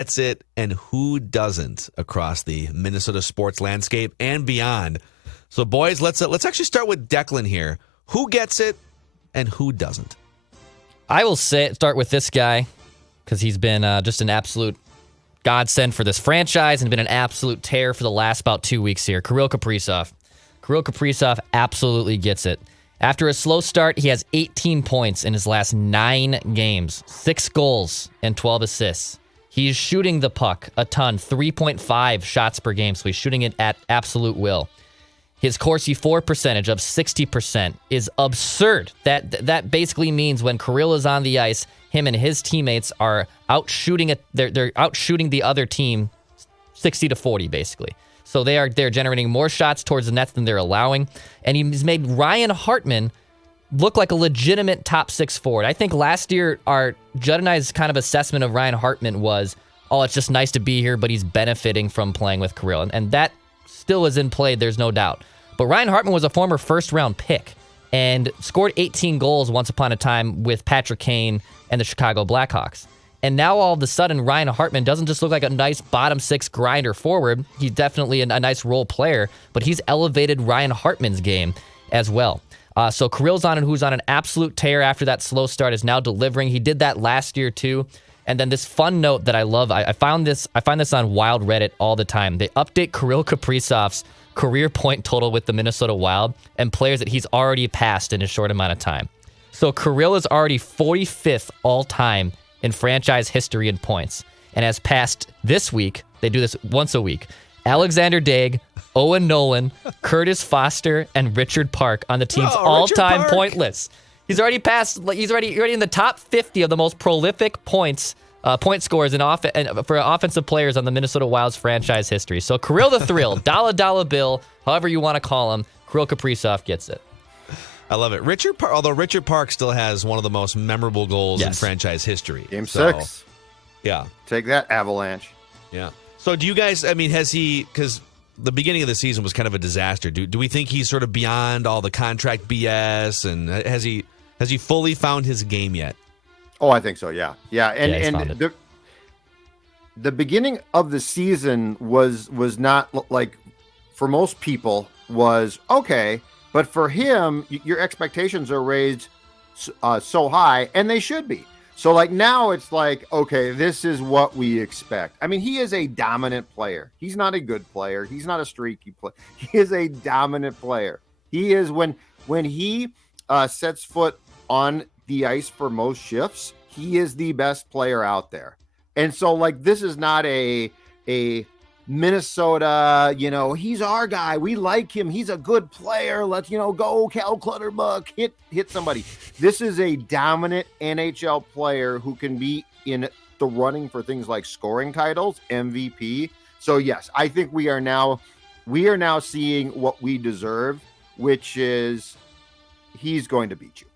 Gets it and who doesn't across the Minnesota sports landscape and beyond. So, boys, let's actually start with Declan here. Who gets it and who doesn't? I will start with this guy because he's been just an absolute godsend for this franchise and been an absolute tear for the last about 2 weeks here. Kirill Kaprizov. Kirill Kaprizov absolutely gets it. After a slow start, he has 18 points in his last 9 games, 6 goals, and 12 assists. He's shooting the puck a ton, 3.5 shots per game, so he's shooting it at absolute will. His Corsi for percentage of 60% is absurd. That basically means when Kirill is on the ice, him and his teammates are outshooting it. They're outshooting the other team 60-40, basically. So they're generating more shots towards the nets than they're allowing. And he's made Ryan Hartman look like a legitimate top 6 forward. I think last year Judd and I's kind of assessment of Ryan Hartman was, it's just nice to be here, but he's benefiting from playing with Kirill. And that still is in play, there's no doubt. But Ryan Hartman was a former first-round pick and scored 18 goals once upon a time with Patrick Kane and the Chicago Blackhawks. And now all of a sudden, Ryan Hartman doesn't just look like a nice bottom 6 grinder forward. He's definitely a nice role player, but he's elevated Ryan Hartman's game as well. So Kirill's on and who's on an absolute tear after that slow start is now delivering. He did that last year too. And then this fun note that I love, I find this on Wild Reddit all the time. They update Kirill Kaprizov's career point total with the Minnesota Wild and players that he's already passed in a short amount of time. So Kirill is already 45th all-time in franchise history in points and has passed this week. They do this once a week. Alexander Daig, Owen Nolan, Curtis Foster, and Richard Park on the team's all-time point list. He's already passed. He's already in the top 50 of the most prolific point scorers for offensive players on the Minnesota Wild's franchise history. So Kirill the Thrill, Dollar Bill, however you want to call him, Kirill Kaprizov gets it. I love it. Although Richard Park still has one of the most memorable goals in franchise history. Game 6. Yeah. Take that, Avalanche. Yeah. So do you guys, has he, because the beginning of the season was kind of a disaster. Do we think he's sort of beyond all the contract BS, and has he fully found his game yet? Oh, I think so. Yeah. And the beginning of the season was not like, for most people, was okay, but for him, your expectations are raised so high, and they should be. So like now it's like, okay, this is what we expect. I mean, he is a dominant player. He's not a good player. He's not a streaky player. He is a dominant player. He is when he sets foot on the ice for most shifts, he is the best player out there. And so like, this is not a Minnesota, he's our guy. We like him. He's a good player. Let's, go Cal Clutterbuck, hit somebody. This is a dominant NHL player who can be in the running for things like scoring titles, MVP. So yes, I think we are now seeing what we deserve, which is he's going to beat you.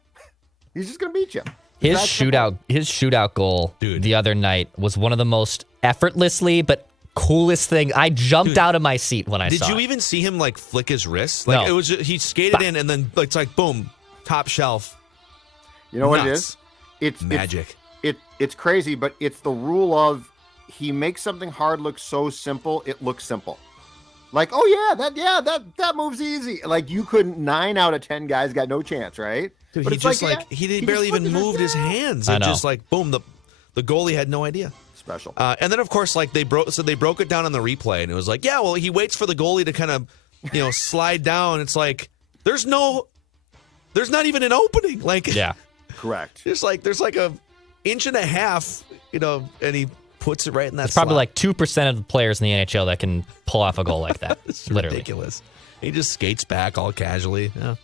He's just going to beat you. His shootout goal the other night was one of the most effortlessly but coolest thing. I jumped out of my seat when I saw it. Did you even see him like flick his wrist? Like, no. It was he skated in and then it's like boom, top shelf. You know what it is? It's magic. It's crazy, but it's the rule of he makes something hard look so simple, it looks simple. Like, that move's easy. Like you couldn't 9 out of 10 guys got no chance, right? Dude, but he barely even moved his hands. It just like boom, the goalie had no idea. Special. And then of course like they broke it down on the replay and it was like, yeah, well, he waits for the goalie to kind of, slide down. It's like there's not even an opening. Like, yeah, correct. There's like a inch and a half, and he puts it right in that It's probably slot. like 2% of the players in the NHL that can pull off a goal like that. It's literally ridiculous. He just skates back all casually. Yeah.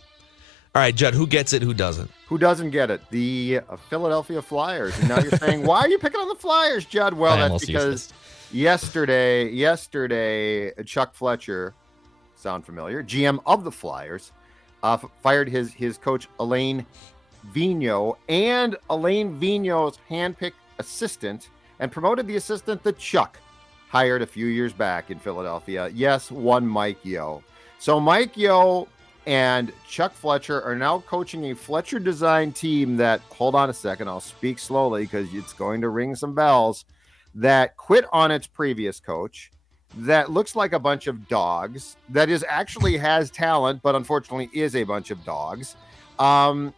All right, Judd, who gets it, who doesn't? Who doesn't get it? The Philadelphia Flyers. And now you're saying, why are you picking on the Flyers, Judd? Well, that's because yesterday, Chuck Fletcher, sound familiar, GM of the Flyers, fired his coach, Alain Vigneault, and Alain Vigneault's handpicked assistant, and promoted the assistant that Chuck hired a few years back in Philadelphia. Yes, one Mike Yeo. So Mike Yeo and Chuck Fletcher are now coaching a Fletcher design team that, hold on a second, I'll speak slowly because it's going to ring some bells. that quit on its previous coach, that looks like a bunch of dogs, that is actually has talent, but unfortunately is a bunch of dogs. And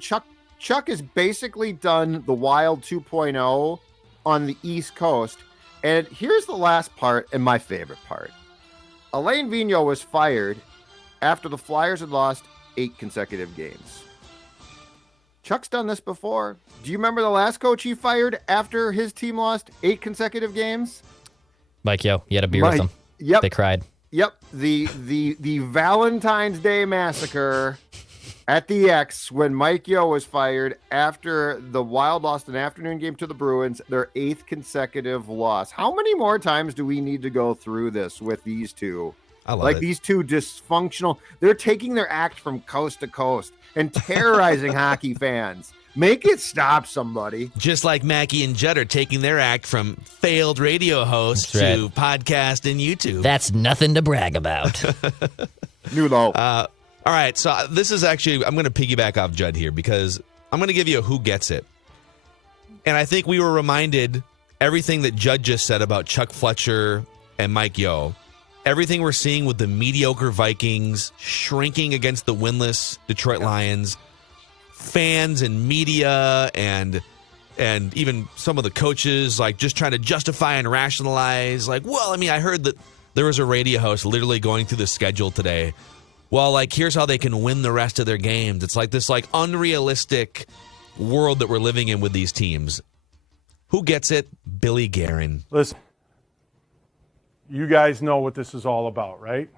Chuck has basically done the Wild 2.0 on the East Coast. And here's the last part and my favorite part. Alain Vigneault was fired after the Flyers had lost 8 consecutive games. Chuck's done this before. Do you remember the last coach he fired after his team lost 8 consecutive games? Mike Yeo. He had a beer with them. Yep. They cried. Yep. The Valentine's Day massacre at the X when Mike Yeo was fired after the Wild lost an afternoon game to the Bruins, their 8th consecutive loss. How many more times do we need to go through this with these two? I love it. These two dysfunctional. They're taking their act from coast to coast and terrorizing hockey fans. Make it stop, somebody. Just like Mackie and Judd are taking their act from failed radio host to podcast and YouTube. That's nothing to brag about. New low. All right, so this is actually, I'm going to piggyback off Judd here because I'm going to give you a who gets it. And I think we were reminded everything that Judd just said about Chuck Fletcher and Mike Yeo. Everything we're seeing with the mediocre Vikings shrinking against the winless Detroit Lions, fans and media and even some of the coaches like just trying to justify and rationalize like, well, I mean, I heard that there was a radio host literally going through the schedule today. Well, like, here's how they can win the rest of their games. It's like this like unrealistic world that we're living in with these teams. Who gets it? Billy Guerin. Listen, you guys know what this is all about, right?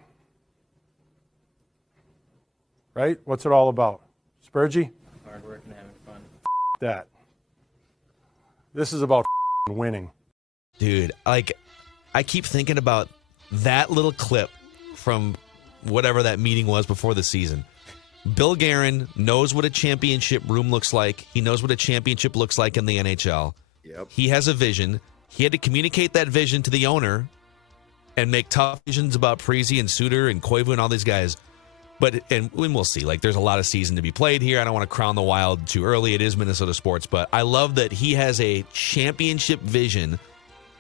Right? What's it all about? Spurgey? Hard work and having fun. That. This is about winning. Dude, like, I keep thinking about that little clip from whatever that meeting was before the season. Bill Guerin knows what a championship room looks like. He knows what a championship looks like in the NHL. Yep. He has a vision. He had to communicate that vision to the owner and make tough decisions about Parise and Suter and Koivu and all these guys. And we'll see. Like, there's a lot of season to be played here. I don't want to crown the Wild too early. It is Minnesota sports, but I love that he has a championship vision.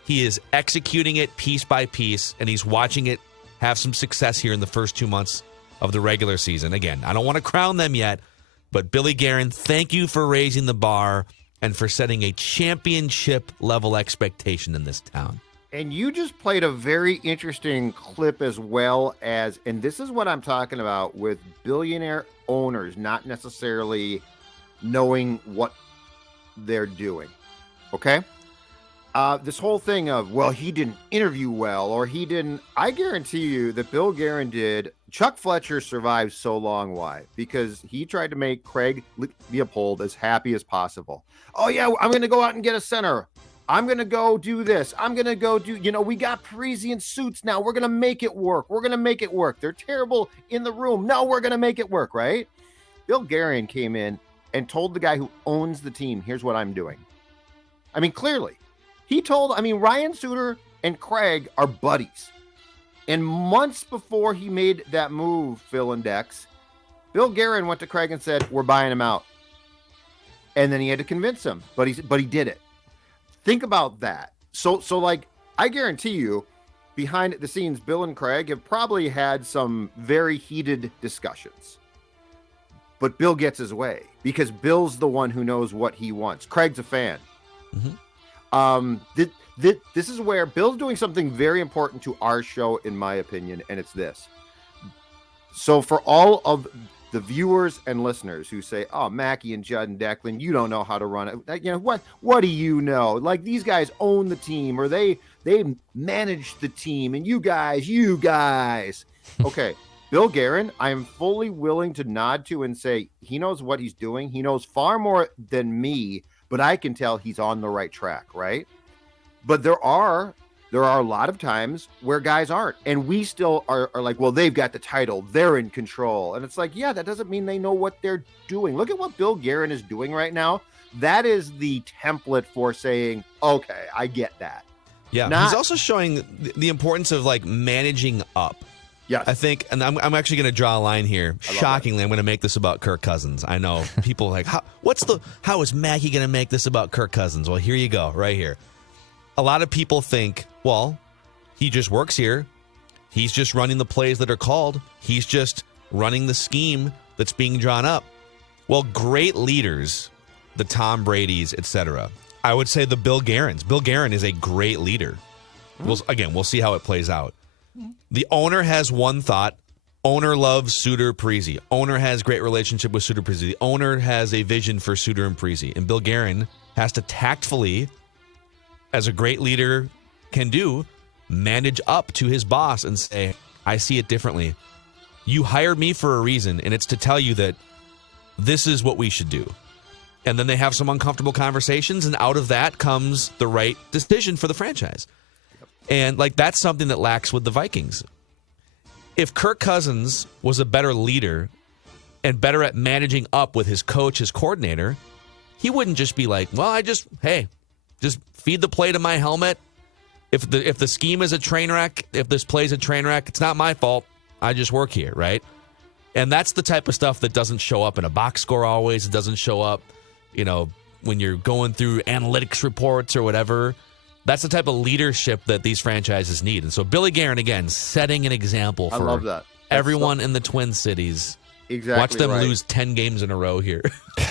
He is executing it piece by piece, and he's watching it have some success here in the first 2 months of the regular season. Again, I don't want to crown them yet, but Billy Guerin, thank you for raising the bar and for setting a championship-level expectation in this town. And you just played a very interesting clip as well as, and this is what I'm talking about with billionaire owners not necessarily knowing what they're doing. Okay? This whole thing of, well, he didn't interview well, or he didn't. I guarantee you that Bill Guerin did. Chuck Fletcher survived so long. Why? Because he tried to make Craig Leopold as happy as possible. Oh, yeah, I'm going to go out and get a center. I'm going to go do this. I'm going to go do, we got Parisian suits now. We're going to make it work. We're going to make it work. They're terrible in the room. No, we're going to make it work, right? Bill Guerin came in and told the guy who owns the team, here's what I'm doing. I mean, clearly. He told, Ryan Suter and Craig are buddies. And months before he made that move, Phil and Dex, Bill Guerin went to Craig and said, we're buying him out. And then he had to convince him, but he did it. Think about that. So like, I guarantee you, behind the scenes, Bill and Craig have probably had some very heated discussions. But Bill gets his way because Bill's the one who knows what he wants. Craig's a fan. Mm-hmm. This is where Bill's doing something very important to our show, in my opinion, and it's this. So for all of the viewers and listeners who say, oh, Mackie and Judd and Declan, you don't know how to run it. What do you know? Like, these guys own the team, or they manage the team, and you guys. Okay, Bill Guerin, I am fully willing to nod to and say he knows what he's doing. He knows far more than me, but I can tell he's on the right track, right? But there are a lot of times where guys aren't, and we still are like, well, they've got the title, they're in control. And it's like, yeah, that doesn't mean they know what they're doing. Look at what Bill Guerin is doing right now. That is the template for saying, okay, I get that. Yeah, he's also showing the importance of like managing up. Yes. I think, and I'm actually going to draw a line here. Shockingly, I'm going to make this about Kirk Cousins. I know people are like, how is Mackie going to make this about Kirk Cousins? Well, here you go, right here. a lot of people think, well, he just works here. He's just running the plays that are called. He's just running the scheme that's being drawn up. Well, great leaders, the Tom Bradys, etc. I would say the Bill Guerins. Bill Guerin is a great leader. We'll see how it plays out. The owner has one thought. Owner loves Suter Parisi. Owner has great relationship with Suter Parisi. The owner has a vision for Suter and Parisi. And Bill Guerin has to tactfully, as a great leader can do, manage up to his boss and say, I see it differently. You hired me for a reason, and it's to tell you that this is what we should do. And then they have some uncomfortable conversations, and out of that comes the right decision for the franchise. And that's something that lacks with the Vikings. If Kirk Cousins was a better leader and better at managing up with his coach, his coordinator, he wouldn't just be like, well, just feed the play to my helmet. If the scheme is a train wreck, if this play's a train wreck, it's not my fault. I just work here, right? And that's the type of stuff that doesn't show up in a box score always. It doesn't show up, when you're going through analytics reports or whatever. That's the type of leadership that these franchises need. And so Billy Guerin, again, setting an example for I love that. Everyone in the Twin Cities. Exactly. Watch them right. lose 10 games in a row here.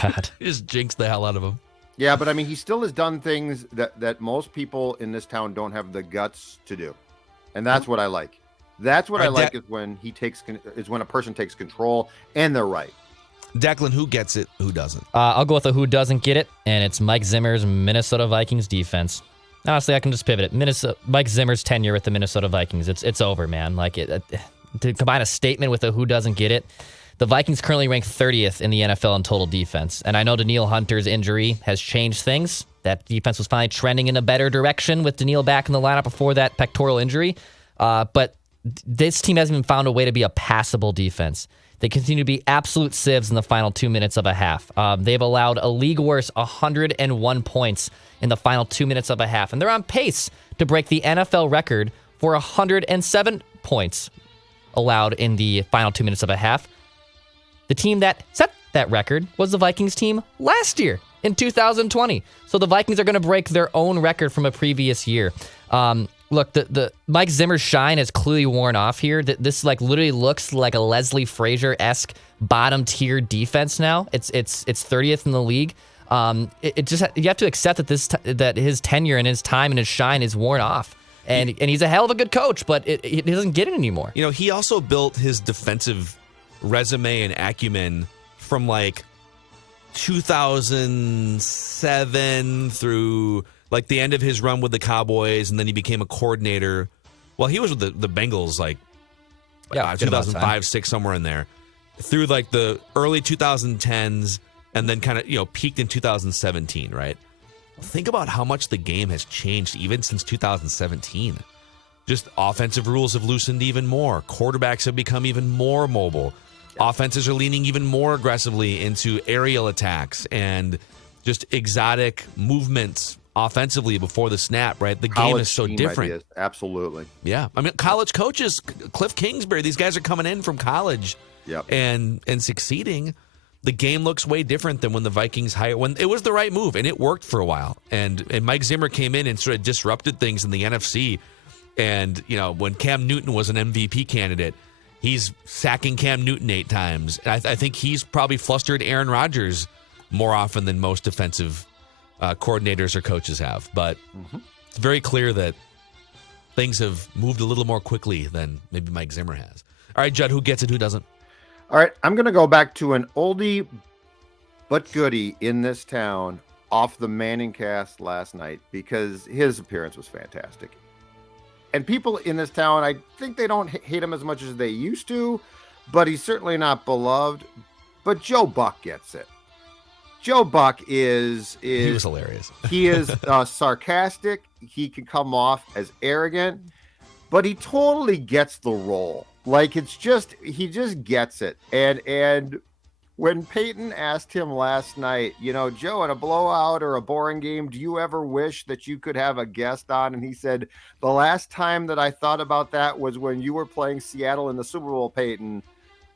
God. Just jinx the hell out of them. Yeah, but I mean, he still has done things that most people in this town don't have the guts to do, and that's what I like. That's what I like is when when a person takes control and they're right. Declan, who gets it? Who doesn't? I'll go with a who doesn't get it, and it's Mike Zimmer's Minnesota Vikings defense. Honestly, I can just pivot it. Mike Zimmer's tenure with the Minnesota Vikings, it's over, man. To combine a statement with a who doesn't get it. The Vikings currently rank 30th in the NFL in total defense. And I know Danielle Hunter's injury has changed things. That defense was finally trending in a better direction with Danielle back in the lineup before that pectoral injury. But this team hasn't even found a way to be a passable defense. They continue to be absolute sieves in the final 2 minutes of a half. They've allowed a league worst 101 points in the final 2 minutes of a half. And they're on pace to break the NFL record for 107 points allowed in the final 2 minutes of a half. The team that set that record was the Vikings team last year in 2020. So the Vikings are going to break their own record from a previous year. Look, the Mike Zimmer's shine has clearly worn off here. This literally looks like a Leslie Frazier-esque bottom tier defense now. It's 30th in the league. You have to accept that his tenure and his time and his shine is worn off. And he's a hell of a good coach, but he doesn't get it anymore. He also built his defensive resume and acumen from 2007 through the end of his run with the Cowboys, and then he became a coordinator. Well, he was with the Bengals 2005, 6, somewhere in there, through the early 2010s, and then kind of peaked in 2017, right? Think about how much the game has changed even since 2017. Just offensive rules have loosened even more. Quarterbacks have become even more mobile. Offenses are leaning even more aggressively into aerial attacks and just exotic movements offensively before the snap, right? The game is so different. Ideas. Absolutely. Yeah. I mean, college coaches, Cliff Kingsbury, these guys are coming in from college and succeeding. The game looks way different than when the Vikings hired. When it was the right move, and it worked for a while. And Mike Zimmer came in and sort of disrupted things in the NFC. And, when Cam Newton was an MVP candidate, he's sacking Cam Newton 8 times. I think he's probably flustered Aaron Rodgers more often than most defensive coordinators or coaches have. But it's very clear that things have moved a little more quickly than maybe Mike Zimmer has. All right, Judd, who gets it, who doesn't? All right, I'm going to go back to an oldie but goodie in this town off the Manning cast last night because his appearance was fantastic. And people in this town, I think they don't hate him as much as they used to, but he's certainly not beloved. But Joe Buck gets it. Joe Buck he was hilarious. He is sarcastic. He can come off as arrogant, but he totally gets the role. He just gets it. And when Peyton asked him last night, Joe, in a blowout or a boring game, do you ever wish that you could have a guest on? And he said, the last time that I thought about that was when you were playing Seattle in the Super Bowl, Peyton,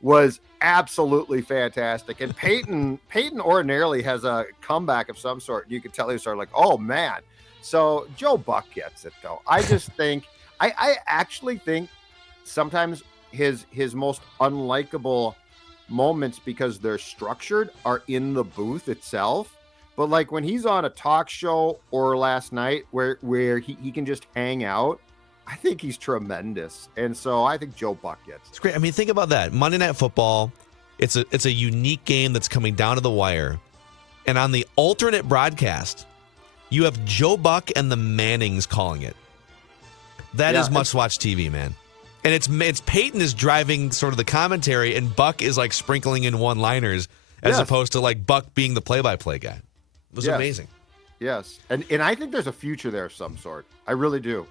was absolutely fantastic. And Peyton ordinarily has a comeback of some sort. You could tell he was sort of oh man, So Joe Buck gets it, though. I just think, I actually think sometimes his most unlikable moments, because they're structured, are in the booth itself. But like when he's on a talk show or last night where he can just hang out, I think he's tremendous. And so I think Joe Buck gets it. It's great. I mean, think about that. Monday Night Football, it's a unique game that's coming down to the wire. And on the alternate broadcast, you have Joe Buck and the Mannings calling it. That is must-watch TV, man. And it's Peyton is driving sort of the commentary, and Buck is like sprinkling in one-liners as opposed to like Buck being the play-by-play guy. It was amazing. Yes. And I think there's a future there of some sort. I really do.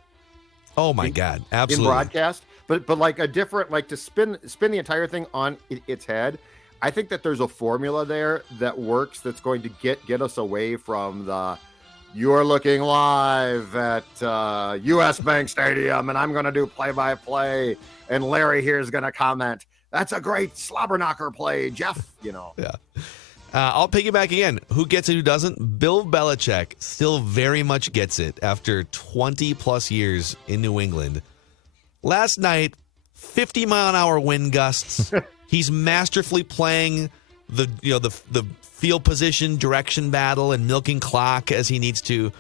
Oh my God. Absolutely. In broadcast. But like a different, like to spin the entire thing on its head. I think that there's a formula there that works that's going to get us away from the you're looking live at US Bank Stadium and I'm going to do play-by-play and Larry here is going to comment, that's a great slobber knocker play, Jeff, you know. Yeah. I'll piggyback again. Who gets it, who doesn't? Bill Belichick still very much gets it after 20-plus years in New England. Last night, 50-mile-an-hour wind gusts. He's masterfully playing the field position, direction battle, and milking clock as he needs to.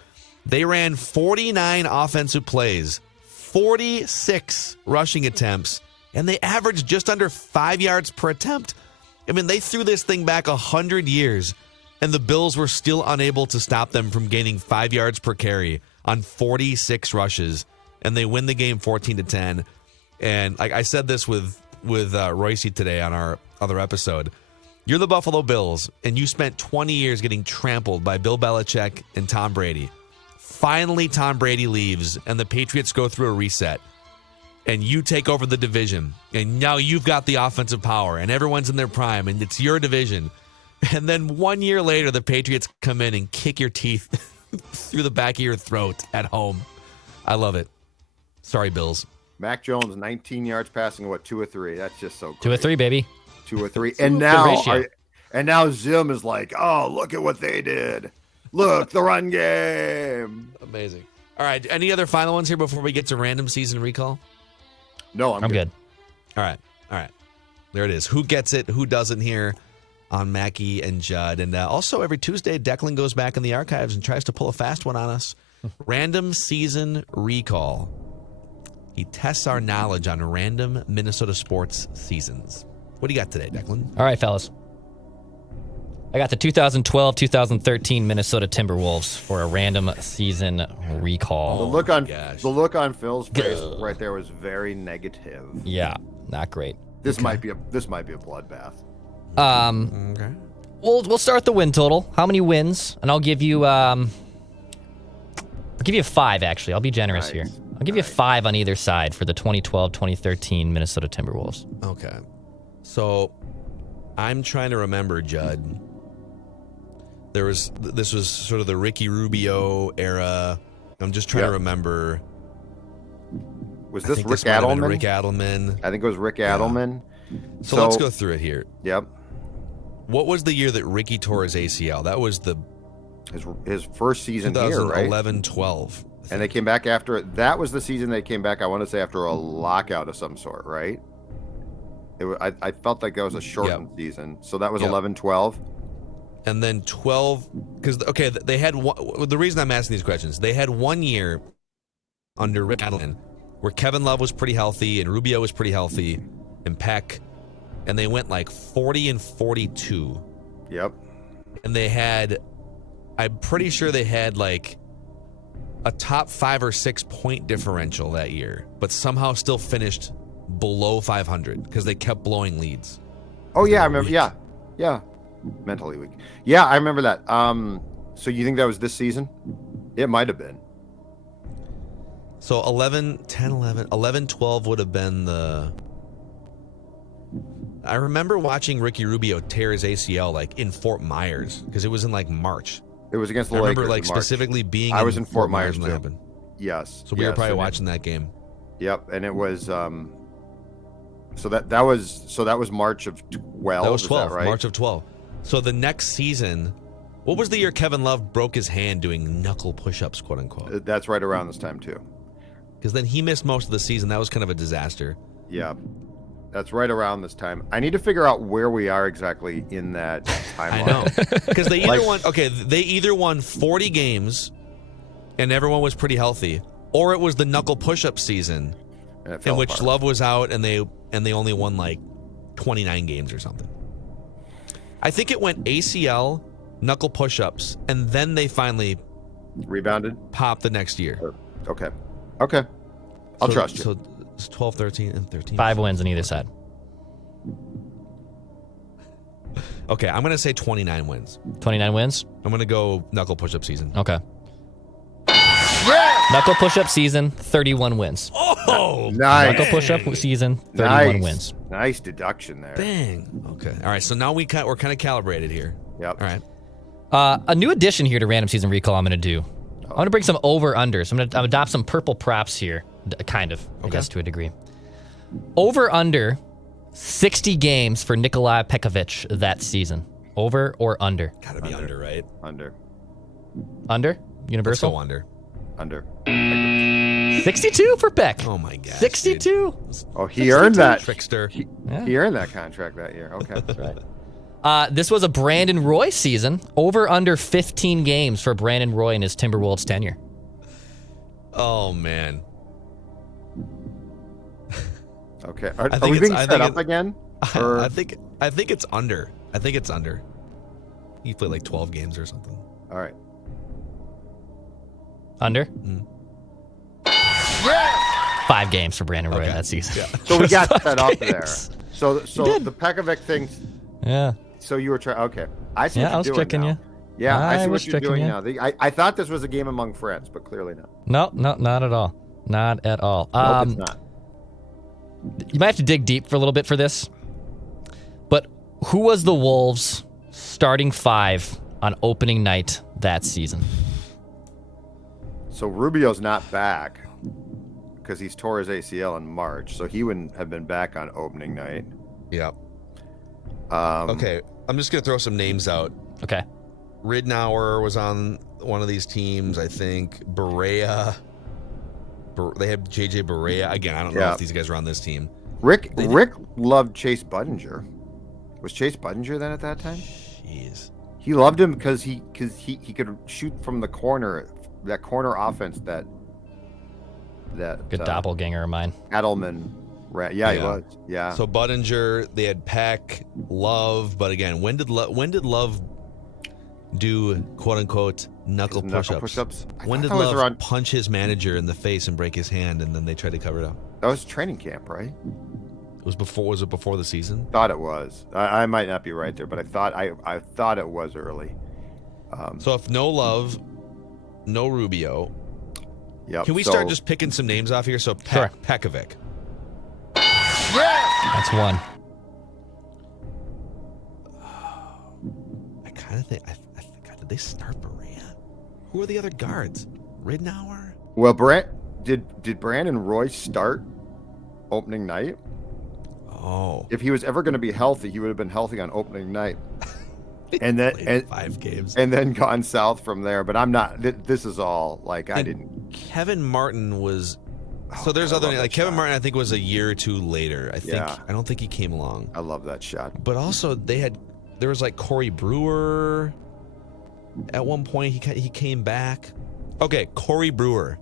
They ran 49 offensive plays, 46 rushing attempts, and they averaged just under 5 yards per attempt. I mean, they threw this thing back 100 years, and the Bills were still unable to stop them from gaining 5 yards per carry on 46 rushes, and they win the game 14-10. And like I said this with Royce today on our other episode, you're the Buffalo Bills, and you spent 20 years getting trampled by Bill Belichick and Tom Brady. Finally, Tom Brady leaves, and the Patriots go through a reset. And you take over the division, and now you've got the offensive power, and everyone's in their prime, and it's your division. And then 1 year later, the Patriots come in and kick your teeth through the back of your throat at home. I love it. Sorry, Bills. Mac Jones, 19 yards passing, 2 or 3? That's just so great. 2 or 3, baby. 2 or 3. And now Zim is like, oh, look at what they did. Look, the run game. Amazing. All right, any other final ones here before we get to random season recall? No, I'm good. All right. There it is. Who gets it? Who doesn't here on Mackie and Judd? And also every Tuesday, Declan goes back in the archives and tries to pull a fast one on us. Random season recall. He tests our knowledge on random Minnesota sports seasons. What do you got today, Declan? All right, fellas. I got the 2012-2013 Minnesota Timberwolves for a random season recall. The look on Phil's face right there was very negative. Yeah, not great. This might be a bloodbath. Okay. We'll start the win total. How many wins? And I'll give you 5 actually. I'll be generous here. I'll give you 5 on either side for the 2012-2013 Minnesota Timberwolves. Okay. So I'm trying to remember, Judd. This was sort of the Ricky Rubio era. I'm just trying to remember. Was this Rick Adelman? Rick Adelman. I think it was Rick Adelman. So let's go through it here. Yep. What was the year that Ricky tore his ACL? That was his first season here, right? 2011-12. And they came back after. That was the season they came back, I want to say, after a lockout of some sort, right? I felt like that was a shortened season. So that was 11-12. And then 12, because, they had one, the reason I'm asking these questions, they had 1 year under Rick Adelman where Kevin Love was pretty healthy and Rubio was pretty healthy and Peck, and they went like 40-42. Yep. And I'm pretty sure they had like a top 5 or 6 point differential that year, but somehow still finished below 500 because they kept blowing leads. Oh, yeah, I remember. Yeah. Mentally weak. Yeah, I remember that. So you think that was this season? It might have been. So 11-12 would have been the... I remember watching Ricky Rubio tear his ACL like in Fort Myers because it was in like March. It was against the Lakers. I remember like specifically being I was in Fort Myers when too. that happened. Yes. So we were probably watching that game. Yep, and it was so that was March of 12. That was 12, right? March of 12. So the next season, What was the year Kevin Love broke his hand doing knuckle push-ups, quote unquote? That's right around this time too. Because then he missed most of the season. That was kind of a disaster. Yeah, that's right around this time. I need to figure out where we are exactly in that timeline. I know. Because they either won 40 games and everyone was pretty healthy, or it was the knuckle push-up season in which Love was out and they only won like 29 games or something. I think it went ACL, knuckle push-ups, and then they finally rebounded, popped the next year. Okay. I'll trust you. So it's 12, 13, and 13. 5 wins on either side. Okay, I'm going to say 29 wins. 29 wins? I'm going to go knuckle push-up season. Okay. Yeah! Knuckle push-up season, 31 wins. Oh! Nice. Knuckle push-up season, 31 wins. Nice deduction there. Bang. Okay. All right, so now we're kind of calibrated here. Yep. All right. A new addition here to Random Season Recall I'm going to do. I'm going to bring some over-unders. I'm going to adopt some purple props here, kind of, I guess, to a degree. Over-under 60 games for Nikolai Pekovic that season. Over or under? Got to be under, right? Under. Under? Universal? Let's go under. 62 for Peck. Oh, my God. 62. Dude. Oh, he earned that. Trickster. He earned that contract that year. Okay. That's right. This was a Brandon Roy season. Over under 15 games for Brandon Roy in his Timberwolves tenure. Oh, man. Okay. Are we being set up again? I think it's under. I think it's under. He played like 12 games or something. All right. Under? 5 games for Brandon Roy that season. Yeah. So we got set up there. So the Pekovic thing. Yeah. So you were trying. Okay. I see. Yeah, I was tricking you. Yeah, I see what was you're doing you. now. I thought this was a game among friends, but clearly not. No, not at all. Not at all. Nope, it's not. You might have to dig deep for a little bit for this. But who was the Wolves' starting 5 on opening night that season? So Rubio's not back because he's tore his ACL in March, so he wouldn't have been back on opening night. Yeah. Okay, I'm just going to throw some names out. Okay. Ridnour was on one of these teams, I think. Barea. They had JJ Barea. Again, I don't know if these guys were on this team. Rick loved Chase Budinger. Was Chase Budinger then at that time? Jeez. He loved him because he could shoot from the corner, that corner offense that good doppelganger of mine. Edelman ran. Yeah, he was. Yeah. So Budinger, they had Peck, Love, but again, when did Love do quote unquote knuckle push-ups? When did Love punch his manager in the face and break his hand, and then they tried to cover it up? That was training camp, right? Was it before the season? Thought it was. I might not be right there, but I thought it was early. So if no Love, no Rubio. Yep. Can we start just picking some names off here? So Pekovic. That's one. I kind of think. Did they start Barea? Who are the other guards? Ridnour? Well, did Brandon Roy start opening night? Oh. If he was ever going to be healthy, he would have been healthy on opening night. And then 5 games. And then gone south from there. But I'm not. This is all like I didn't. Kevin Martin was. So there's other like Kevin Martin. I think was a year or two later. I don't think he came along. I love that shot. But also there was like Corey Brewer. At one point he came back. Okay, Corey Brewer.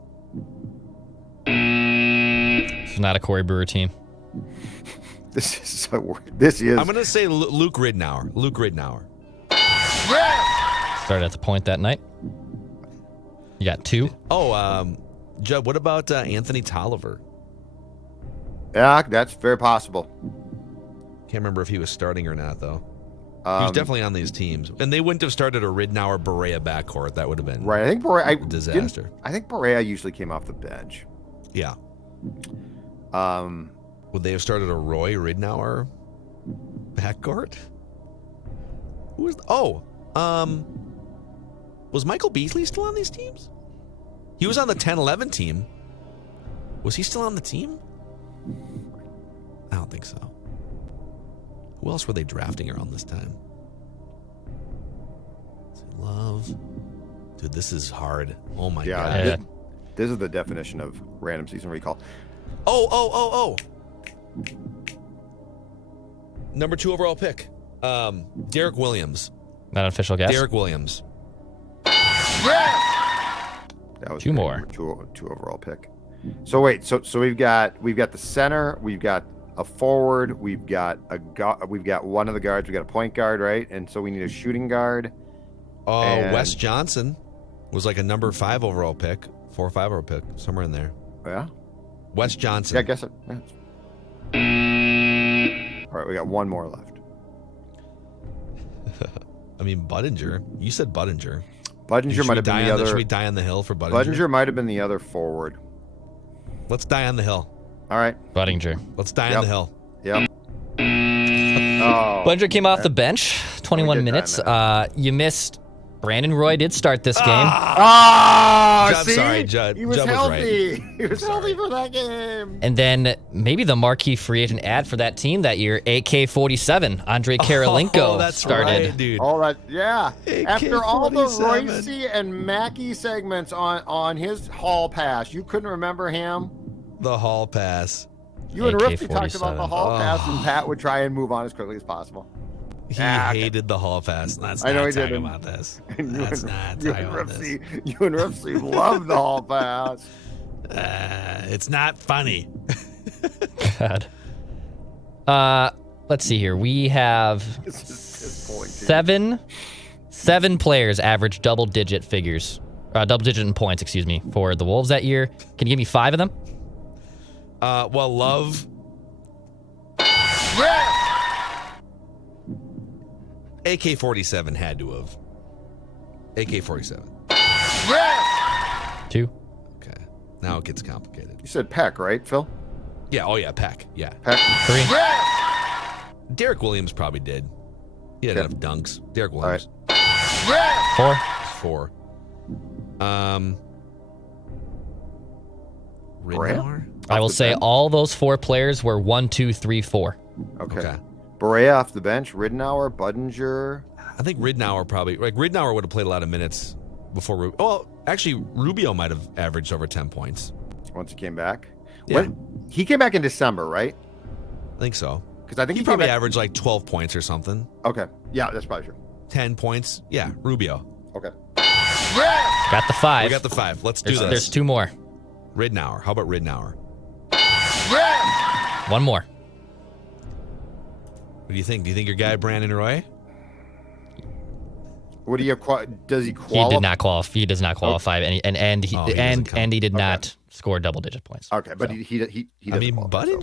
It's not a Corey Brewer team. This is so weird. This is. I'm gonna say Luke Ridnour. Luke Ridnour. Started at the point that night. You got 2. Oh, Judd, what about Anthony Tolliver? Yeah, that's very possible. Can't remember if he was starting or not, though. He was definitely on these teams. And they wouldn't have started a Ridnour-Barea backcourt. That would have been right. I think Barea, disaster. I think Barea usually came off the bench. Yeah. Would they have started a Roy Ridnour backcourt? Who was? Was Michael Beasley still on these teams? He was on the 10-11 team. Was he still on the team? I don't think so. Who else were they drafting around this time? Love. Dude, this is hard. Oh my Yeah, god. this is the definition of random season recall. Oh. Number 2 overall pick. Derek Williams. Not an official guess. Derek Williams. That was 2 more. Two overall pick. So wait, so we've got the center, we've got a forward, we've got one of the guards, we got a point guard, right? And so we need a shooting guard. Wes Johnson was like a number 5 overall pick, 4 or 5 overall pick, somewhere in there. Yeah. Wes Johnson. Yeah, I guess it. Yeah. All right, we got one more left. I mean, Budinger. You said Budinger. Budinger might have been the other. Should we die on the hill for Budinger? Budinger might have been the other forward. Let's die on the hill. All right. Budinger. Let's die on the hill. Yep. Oh, Budinger came off the bench, 21 minutes. You missed. Brandon Roy did start this game. I'm sorry, Judd. He was Judd was healthy. right. He was healthy for that game. And then maybe the marquee free agent ad for that team that year, AK-47, Andre Karolinko that's started. right, dude. All that, yeah. After all the AK-47. Royce and Mackey segments on his hall pass, you couldn't remember him. The hall pass. You and Rifty talked about the AK-47. hall pass, and Pat would try and move on as quickly as possible. He hated the hall pass. Let's I know not he talk didn't. about this. And Let's not talk about this. You and Rifty loved the hall pass. It's not funny. God. Let's see here. We have This is disappointing. seven players average double-digit figures. Double-digit in points, excuse me, for the Wolves that year. Can you give me 5 of them? Well, Love. AK-47 had to have. AK-47. 2. Okay. Now it gets complicated. You said Peck, right, Phil? Yeah. Oh, yeah. Peck. Yeah. Peck. 3. Derek Williams probably did. He had Okay. enough dunks. Derek All Williams. right. 4. 4. Brea? Ridnour? I will the say bench? all those 4 players were 1, 2, 3, 4. Okay. Barea off the bench, Ridnour, Budinger. I think Ridnour probably. Like, Ridnour would have played a lot of minutes before Rubio. Well, actually, Rubio might have averaged over 10 points. Once he came back. Yeah. He came back in December, right? I think so. Because I think He he came probably back. averaged like 12 points or something. Okay. Yeah, that's probably true. 10 points. Yeah, Rubio. Okay. Got the 5. We got the 5. Let's do There's this. 2 more. Ridnour. How about Ridnour? 1 more. What do you think? Do you think your guy Brandon Roy? What do you does he He qualify? did not qualify. He does not qualify, and he doesn't count. did Okay. not score double-digit points. Okay, but So. he I doesn't mean, qualify, so.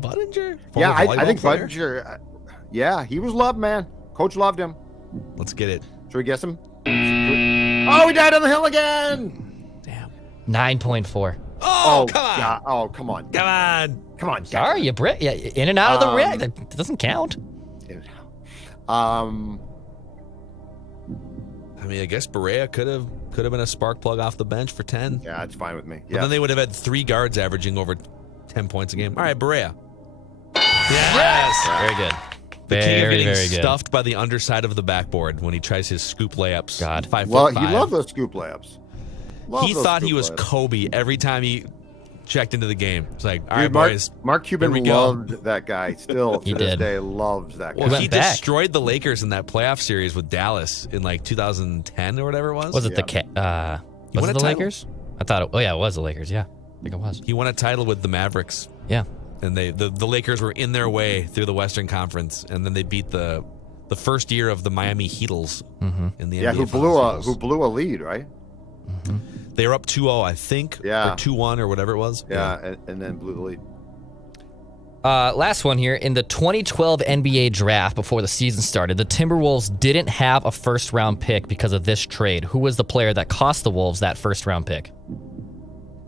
Budinger. Yeah, Former I think volleyball player? Budinger. Yeah, he was loved, man. Coach loved him. Let's get it. Should we guess him? Oh, he died on the hill again. Damn. 9.4. Oh, come on. God. Oh, come on. Come on. Come on. Sorry, you Brit. Yeah, in and out of the rig. That doesn't count. I mean, I guess Barea could have been a spark plug off the bench for 10. Yeah, it's fine with me. But Yeah. then they would have had 3 guards averaging over 10 points a game. All right, Barea. Yes. Very good. The king of Very, getting very good. stuffed by the underside of the backboard when he tries his scoop layups. God. 5'5". Well, he loved those scoop layups. Loved He those thought he scoop was layups. Kobe every time he checked into the game. It's like, all right, Dude, Mark, boys. Mark Cuban here we go. loved that guy. Still to He this did. day loves that guy. Well, went he back. destroyed the Lakers in that playoff series with Dallas in like 2010 or whatever it was. Was it Yeah. the He was won it a the title. Lakers? I thought. Oh yeah, it was the Lakers. Yeah, I think it was. He won a title with the Mavericks, Yeah. and the Lakers were in their way through the Western Conference, and then they beat the first year of the Miami Heatles in the Yeah, NBA who Finals. blew a lead, right? They were up 2-0, I think, Yeah. or 2-1 or whatever it was. Yeah, and then blew the lead. Last one here. In the 2012 NBA draft before the season started, the Timberwolves didn't have a first-round pick because of this trade. Who was the player that cost the Wolves that first-round pick?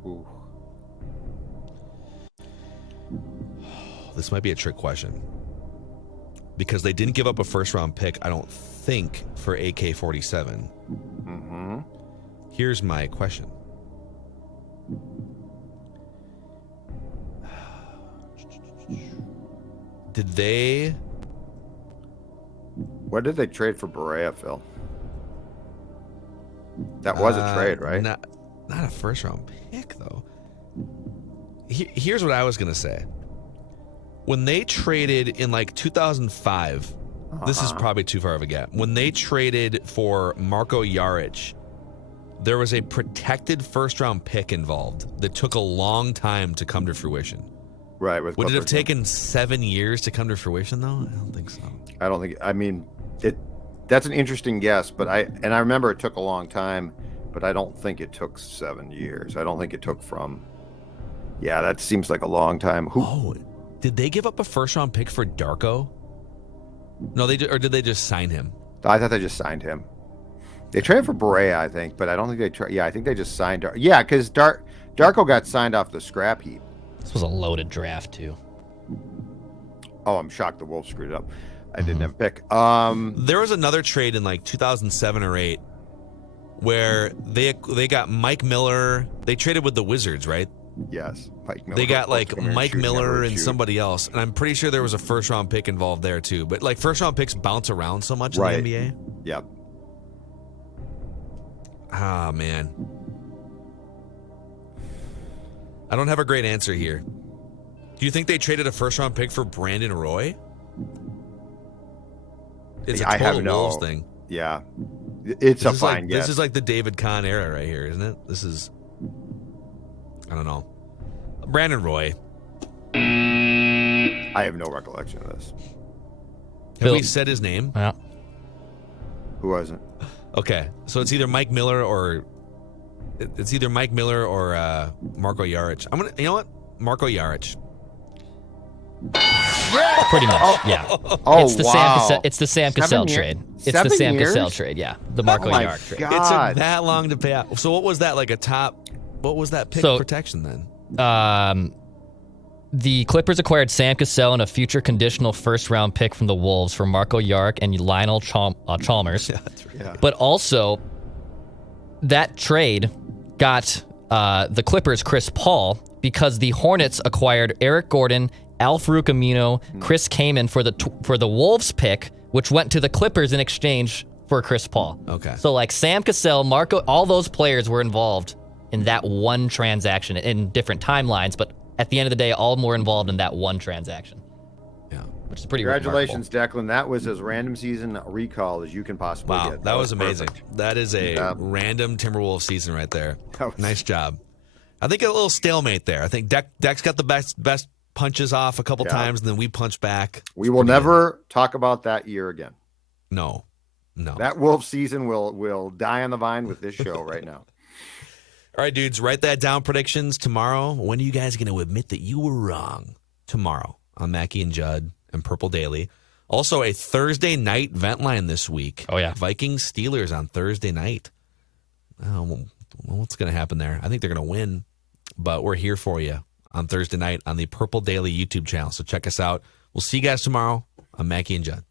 Ooh. This might be a trick question because they didn't give up a first-round pick, I don't think, for AK-47. Mm-hmm. Here's my question. Did they... What did they trade for Barea, Phil? That was a trade, right? Not a first round pick though. Here's what I was gonna say. When they traded in like 2005, this is probably too far of a gap. When they traded for Marko Jaric, there was a protected first round pick involved that took a long time to come to fruition. Right. Would it have taken 7 years to come to fruition though? I don't think so. I don't think. I mean, that's an interesting guess, but I remember it took a long time, but I don't think it took 7 years. I don't think it took from. Yeah, that seems like a long time. Did they give up a first round pick for Darko? No, did they just sign him? I thought they just signed him. They traded for Barea, I think, but I don't think they tried. Yeah, I think they just signed. Yeah, because Darko got signed off the scrap heap. This was a loaded draft too. Oh, I'm shocked the Wolves screwed it up. I didn't have a pick. There was another trade in like 2007 or 8 where they got Mike Miller. They traded with the Wizards, right? Yes, Mike Miller. They got like Mike Miller and somebody else, and I'm pretty sure there was a first round pick involved there too. But like first round picks bounce around so much in the NBA. Yep. Ah, man. I don't have a great answer here. Do you think they traded a first round pick for Brandon Roy? It's a total Wolves thing. Yeah. It's a fine guess. This is like the David Kahn era right here, isn't it? This is, I don't know. Brandon Roy. I have no recollection of this. Have we said his name? Yeah. Who wasn't? Okay, so it's either Mike Miller or Marko Jaric. You know what? Marko Jaric. Yeah! Pretty much, yeah. Oh, It's the Sam Cassell trade. It's the Sam Cassell trade, yeah. The Marko Jaric trade. God. It took that long to pay out. So what was that, like a top, what was that pick protection then? The Clippers acquired Sam Cassell and a future conditional first-round pick from the Wolves for Marko Jaric and Lionel Chalmers. Yeah, that's right. Yeah. But also, that trade got the Clippers Chris Paul because the Hornets acquired Eric Gordon, Al Farouk Amino, Chris Kaman for the Wolves pick, which went to the Clippers in exchange for Chris Paul. Okay. So like Sam Cassell, Marco, all those players were involved in that one transaction in different timelines, but at the end of the day, all were involved in that one transaction. Yeah. Which is pretty Congratulations, remarkable. Declan. That was as random season recall as you can possibly get. That was amazing. Perfect. That is a random Timberwolves season right there. Was... Nice job. I think a little stalemate there. I think Deck's got the best punches off a couple times, and then we punch back. We will never talk about that year again. No. That Wolves season will die on the vine with this show right now. All right, dudes, write that down. Predictions tomorrow. When are you guys going to admit that you were wrong? Tomorrow on Mackie and Judd and Purple Daily. Also, a Thursday night vent line this week. Oh, yeah. Vikings Steelers on Thursday night. What's going to happen there? I think they're going to win, but we're here for you on Thursday night on the Purple Daily YouTube channel. So check us out. We'll see you guys tomorrow on Mackie and Judd.